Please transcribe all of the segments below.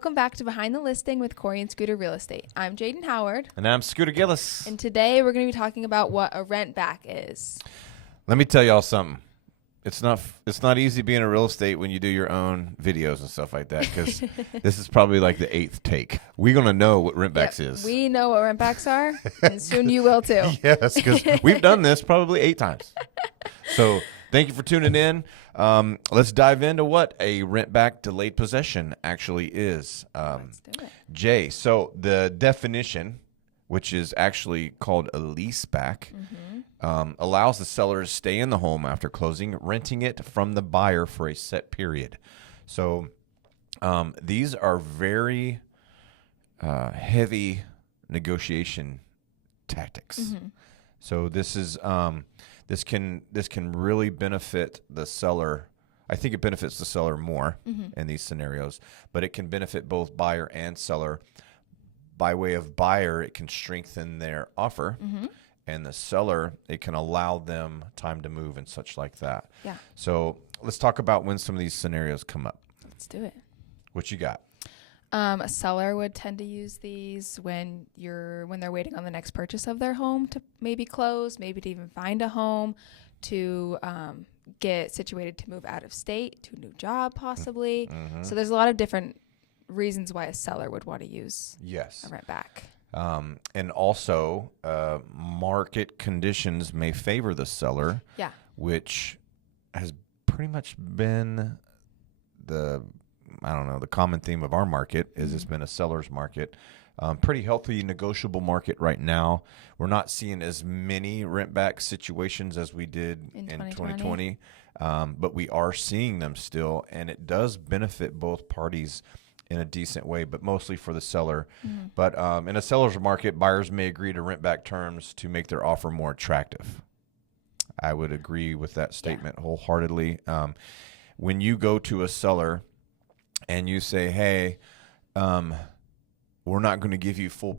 Welcome back to Behind the Listing with Corey and Scooter Real Estate. I'm Jaiden Howard. And I'm Scooter Gillis. And today we're going to be talking about what a rent back is. Let me tell y'all something. It's not easy being a real estate when you do your own videos and stuff like that, because this is probably like the 8th take. We're going to know what rent backs is. We know what rent backs are, and soon you will too. Yes, because we've done this probably 8 times. So thank you for tuning in. Let's dive into what a rent back delayed possession actually is. Let's do it. Jay, so the definition, which is actually called a lease back, allows the seller to stay in the home after closing, renting it from the buyer for a set period. So these are very heavy negotiation tactics. So this is this can really benefit the seller. I think it benefits the seller more in these scenarios, but it can benefit both buyer and seller. By way of buyer, it can strengthen their offer. And the seller, it can allow them time to move and such like that. Yeah. So let's talk about when some of these scenarios come up. Let's do it. What you got? A seller would tend to use these when they're waiting on the next purchase of their home to maybe close, maybe to even find a home, to get situated to move out of state, to a new job possibly. So there's a lot of different reasons why a seller would want to use a rent back. And also, market conditions may favor the seller, which has pretty much been the common theme of our market is it's been a seller's market. Pretty healthy, negotiable market right now. We're not seeing as many rent back situations as we did in 2020, but we are seeing them still, and it does benefit both parties in a decent way, but mostly for the seller. But in a seller's market, buyers may agree to rent back terms to make their offer more attractive. I would agree with that statement wholeheartedly. When you go to a seller and you say, hey, we're not going to give you full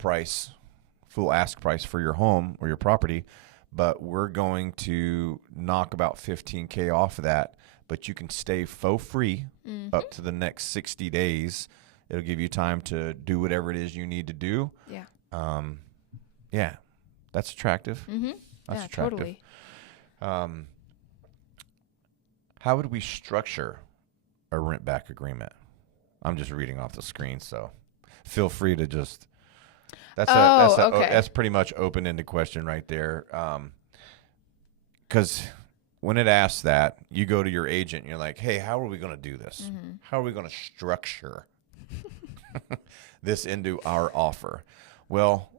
ask price for your home or your property, but we're going to knock about $15,000 off of that, but you can stay for free up to the next 60 days. It'll give you time to do whatever it is you need to do. That's attractive. That's attractive. Totally. How would we structure a rent back agreement? I'm just reading off the screen, so feel free to just. That's pretty much open-ended question right there. Because when it asks that, you go to your agent and you're like, hey, how are we going to do this? How are we going to structure this into our offer? Well,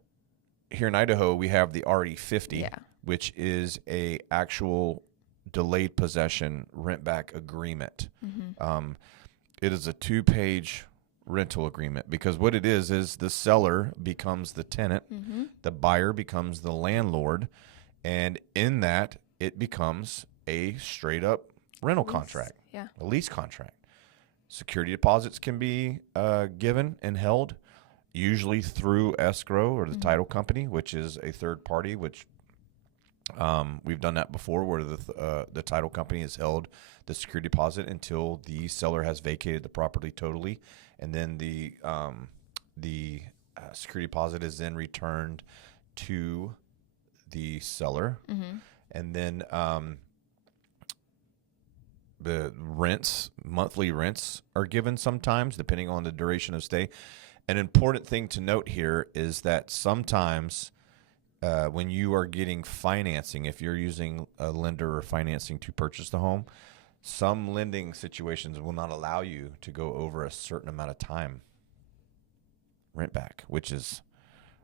here in Idaho, we have the RE50, which is a actual delayed possession rent back agreement. It is a 2-page rental agreement, because what it is the seller becomes the tenant, the buyer becomes the landlord, and in that it becomes a straight up rental contract, a lease contract. Security deposits can be given and held, usually through escrow or the title company, which is a third party, which we've done that before, where the title company has held the security deposit until the seller has vacated the property totally, and then the security deposit is then returned to the seller, and then the monthly rents are given sometimes, depending on the duration of stay. An important thing to note here is that sometimes when you are getting financing, if you're using a lender or financing to purchase the home, some lending situations will not allow you to go over a certain amount of time rent back, which is,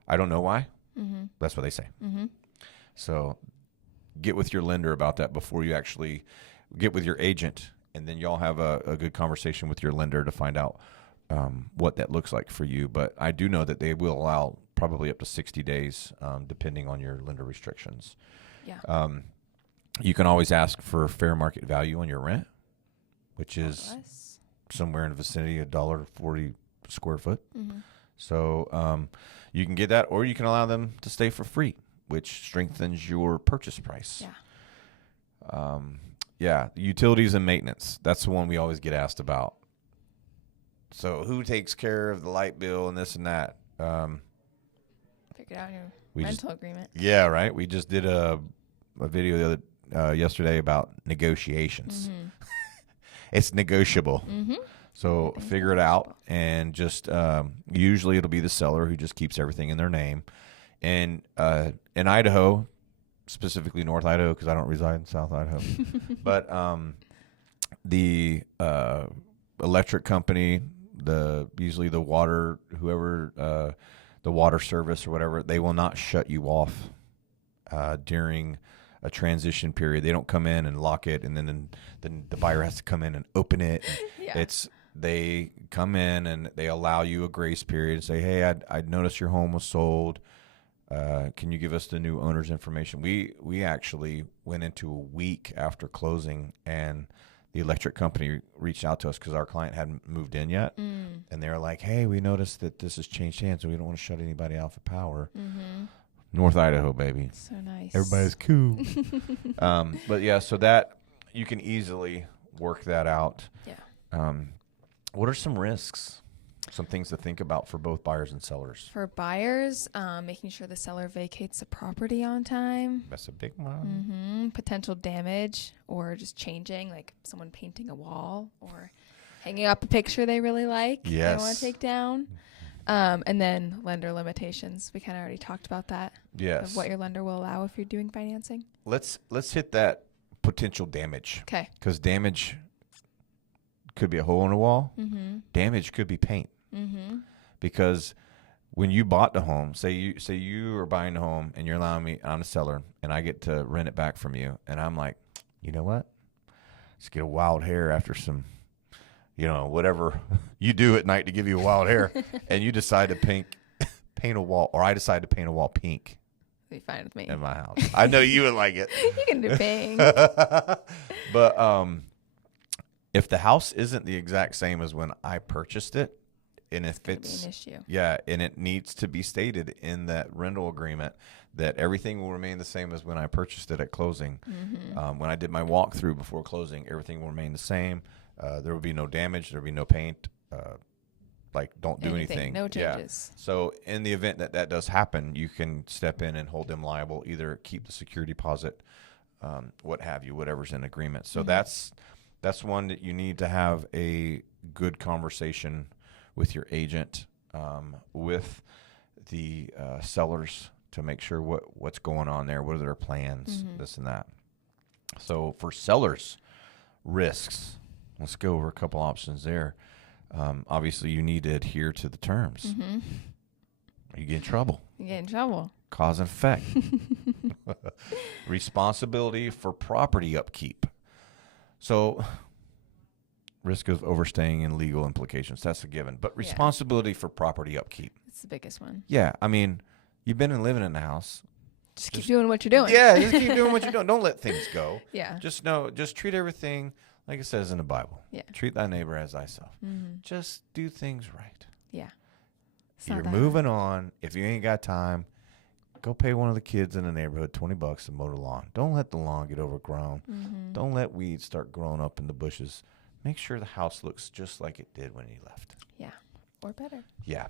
I don't know why. That's what they say. So get with your lender about that before you actually get with your agent, and then y'all have a good conversation with your lender to find out what that looks like for you. But I do know that they will allow probably up to 60 days, depending on your lender restrictions. You can always ask for fair market value on your rent, which is somewhere in the vicinity of $1.40 a square foot. So you can get that, or you can allow them to stay for free, which strengthens your purchase price. Utilities and maintenance. That's the one we always get asked about. So who takes care of the light bill and this and that? Figure it out in your We rental agreement. Yeah, right. We just did a video the other yesterday about negotiations. Mm-hmm. It's negotiable. Mm-hmm. So figure it out, and just usually it'll be the seller who just keeps everything in their name. And in Idaho, specifically North Idaho, because I don't reside in South Idaho, but the electric company, usually the water, whoever the water service or whatever, they will not shut you off during a transition period. They don't come in and lock it, and then the buyer has to come in and open it. And they come in and they allow you a grace period and say, hey, I'd noticed your home was sold. Can you give us the new owner's information? We actually went into a week after closing, and the electric company reached out to us because our client hadn't moved in yet. And they were like, hey, we noticed that this has changed hands, and we don't want to shut anybody off of power. Mm-hmm. North Idaho, baby. So nice. Everybody's cool. But yeah, so that you can easily work that out. Yeah. What are some risks? Some things to think about for both buyers and sellers. For buyers, making sure the seller vacates the property on time. That's a big one. Mm-hmm. Potential damage or just changing, like someone painting a wall or hanging up a picture they really like. Yes. They want to take down. And then lender limitations. We kind of already talked about that. Yes. Of what your lender will allow if you're doing financing. Let's hit that potential damage. Okay. Because damage could be a hole in a wall. Mm-hmm. Damage could be paint. Mm-hmm. Because when you bought the home, say you are buying the home and you're allowing me, I'm a seller, and I get to rent it back from you, and I'm like, you know what? Let's get a wild hair after some, whatever you do at night to give you a wild hair, and you decide to paint a wall, or I decide to paint a wall pink. Be fine with me. In my house. I know you would like it. You can do pink. But if the house isn't the exact same as when I purchased it, and if it's an issue. Yeah, and it needs to be stated in that rental agreement that everything will remain the same as when I purchased it at closing. Mm-hmm. When I did my walkthrough before closing, everything will remain the same. There will be no damage. There will be no paint. Don't do anything. No changes. Yeah. So in the event that does happen, you can step in and hold them liable, either keep the security deposit, what have you, whatever's in agreement. So that's one that you need to have a good conversation with your agent, with the sellers, to make sure what's going on there, what are their plans, this and that. So for sellers, risks, let's go over a couple options there. Obviously, you need to adhere to the terms. Mm-hmm. You get in trouble. You get in trouble. Cause and effect. Responsibility for property upkeep. So risk of overstaying and legal implications, that's a given. But responsibility for property upkeep. It's the biggest one. Yeah, I mean, you've been living in the house. Just keep doing what you're doing. Yeah, just keep doing what you're doing. Don't let things go. Yeah. Just treat everything like it says in the Bible. Yeah. Treat thy neighbor as thyself. Mm-hmm. Just do things right. Yeah. You're moving on. If you ain't got time, go pay one of the kids in the neighborhood $20 to mow the lawn. Don't let the lawn get overgrown. Mm-hmm. Don't let weeds start growing up in the bushes. Make sure the house looks just like it did when you left. Yeah. Or better. Yeah.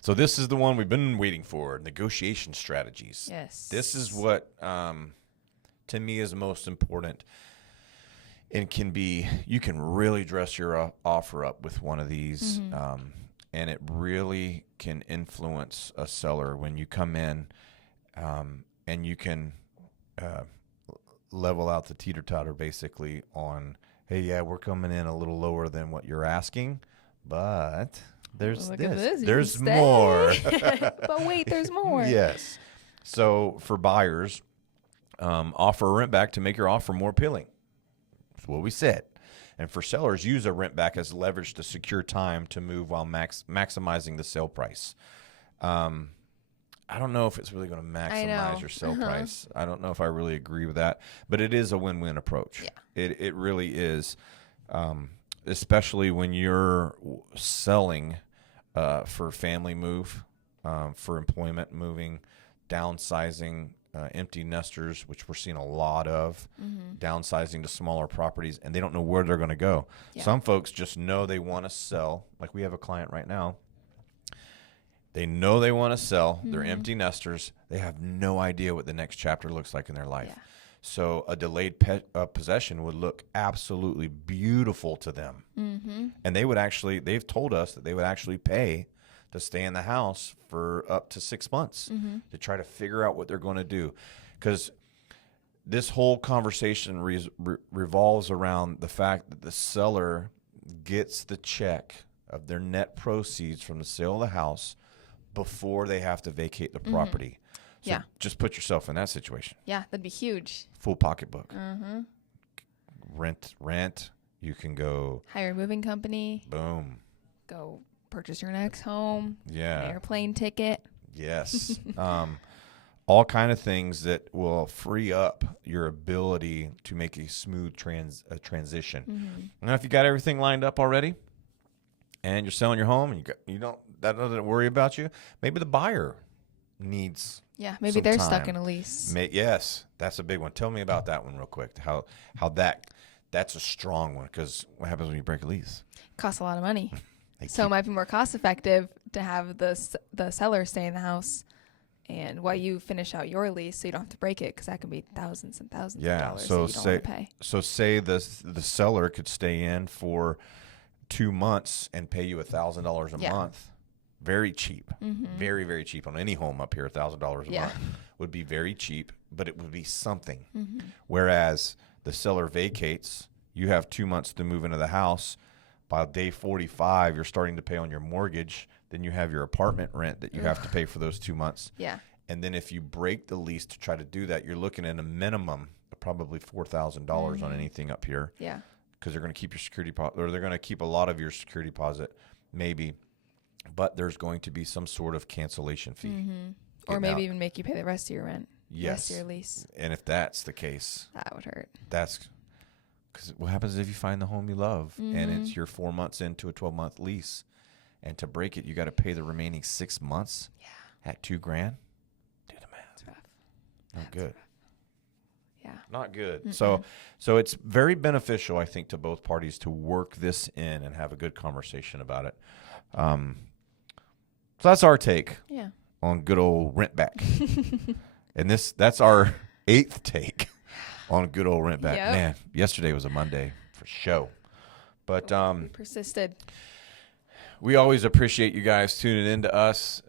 So this is the one we've been waiting for, negotiation strategies. Yes. This is what, to me, is most important, and you can really dress your offer up with one of these, and it really can influence a seller when you come in, and you can level out the teeter-totter basically on, hey, yeah, we're coming in a little lower than what you're asking, but there's there's more. But wait, there's more. Yes. So for buyers, offer a rent back to make your offer more appealing. That's what we said. And for sellers, use a rent back as leverage to secure time to move while maximizing the sale price. I don't know if it's really going to maximize your sale price. I don't know if I really agree with that, but it is a win-win approach. Yeah. It really is, especially when you're selling for family move, for employment moving, downsizing. empty nesters, which we're seeing a lot of, downsizing to smaller properties, and they don't know where they're going to go. Yeah. Some folks just know they want to sell. Like we have a client right now. They know they want to sell. They're empty nesters. They have no idea what the next chapter looks like in their life. Yeah. So a delayed possession would look absolutely beautiful to them. And they've told us that they would actually pay to stay in the house for up to 6 months to try to figure out what they're going to do. Because this whole conversation revolves around the fact that the seller gets the check of their net proceeds from the sale of the house before they have to vacate the property. So just put yourself in that situation. Yeah, that'd be huge. Full pocketbook. Rent. You can go. Hire a moving company. Boom. Go purchase your next home. Yeah. Airplane ticket. Yes. All kind of things that will free up your ability to make a smooth transition. And if you got everything lined up already, and you're selling your home, and that doesn't worry about you, maybe the buyer needs. Yeah, maybe some they're time. stuck in a lease. Yes, that's a big one. Tell me about that one real quick. How that's a strong one, because what happens when you break a lease? Costs a lot of money. So it might be more cost effective to have the seller stay in the house, and while you finish out your lease, so you don't have to break it, because that can be thousands and thousands of dollars that you don't want to pay. So say the seller could stay in for 2 months and pay you $1,000 a month. Very cheap. Very, very cheap. On any home up here, $1,000 a month would be very cheap, but it would be something. Whereas the seller vacates, you have 2 months to move into the house. By day 45, you're starting to pay on your mortgage. Then you have your apartment rent that you have to pay for those 2 months. Yeah. And then if you break the lease to try to do that, you're looking at a minimum of probably $4,000 on anything up here. Yeah. Because they're going to keep your security deposit, or they're going to keep a lot of your security deposit, maybe. But there's going to be some sort of cancellation fee. Or maybe even make you pay the rest of your rent. Yes. The rest of your lease. And if that's the case, That would hurt. that's because what happens if you find the home you love and it's your 4 months into a 12-month lease, and to break it, you got to pay the remaining 6 months at $2,000? Do the math. It's rough. Not good. Rough. Yeah. Not good. So it's very beneficial, I think, to both parties to work this in and have a good conversation about it. So that's our take on good old rent back. And that's our 8th take on good old rent back. Yep. Man, yesterday was a Monday for show. But We persisted. we always appreciate you guys tuning in to us.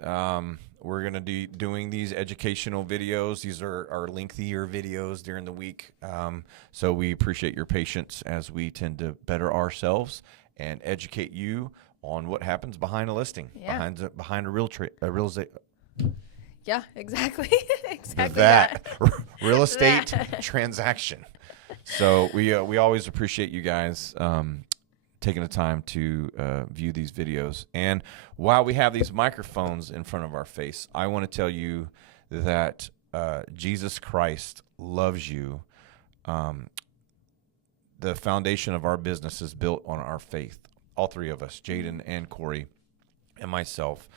We're going to be doing these educational videos. These are our lengthier videos during the week. So we appreciate your patience as we tend to better ourselves and educate you on what happens behind a listing, behind a real estate. Yeah, exactly. exactly that real estate transaction. So we always appreciate you guys taking the time to view these videos. And while we have these microphones in front of our face, I want to tell you that Jesus Christ loves you. The foundation of our business is built on our faith. All three of us, Jaiden and Corey and myself,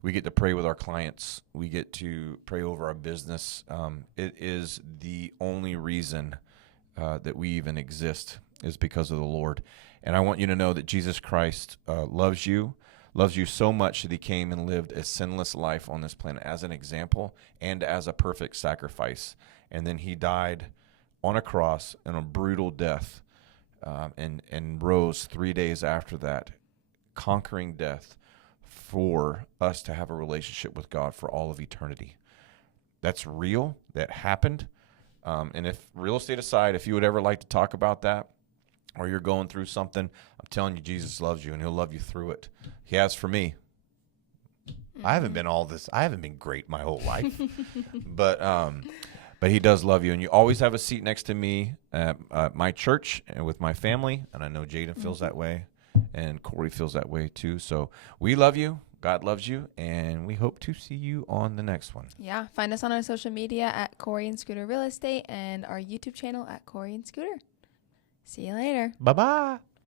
we get to pray with our clients. We get to pray over our business. It is the only reason that we even exist is because of the Lord. And I want you to know that Jesus Christ loves you so much that he came and lived a sinless life on this planet as an example and as a perfect sacrifice. And then he died on a cross in a brutal death and rose 3 days after that, conquering death for us to have a relationship with God for all of eternity. That's real. That happened. And if real estate aside, if you would ever like to talk about that, or you're going through something, I'm telling you, Jesus loves you, and he'll love you through it. He has for me. I haven't been great my whole life, but he does love you, and you always have a seat next to me at my church and with my family, and I know Jaiden feels that way, and Corey feels that way too. So we love you. God loves you, and we hope to see you on the next one. Yeah, find us on our social media at Corey and Scooter Real Estate and our YouTube channel at Corey and Scooter. See you later. Bye-bye.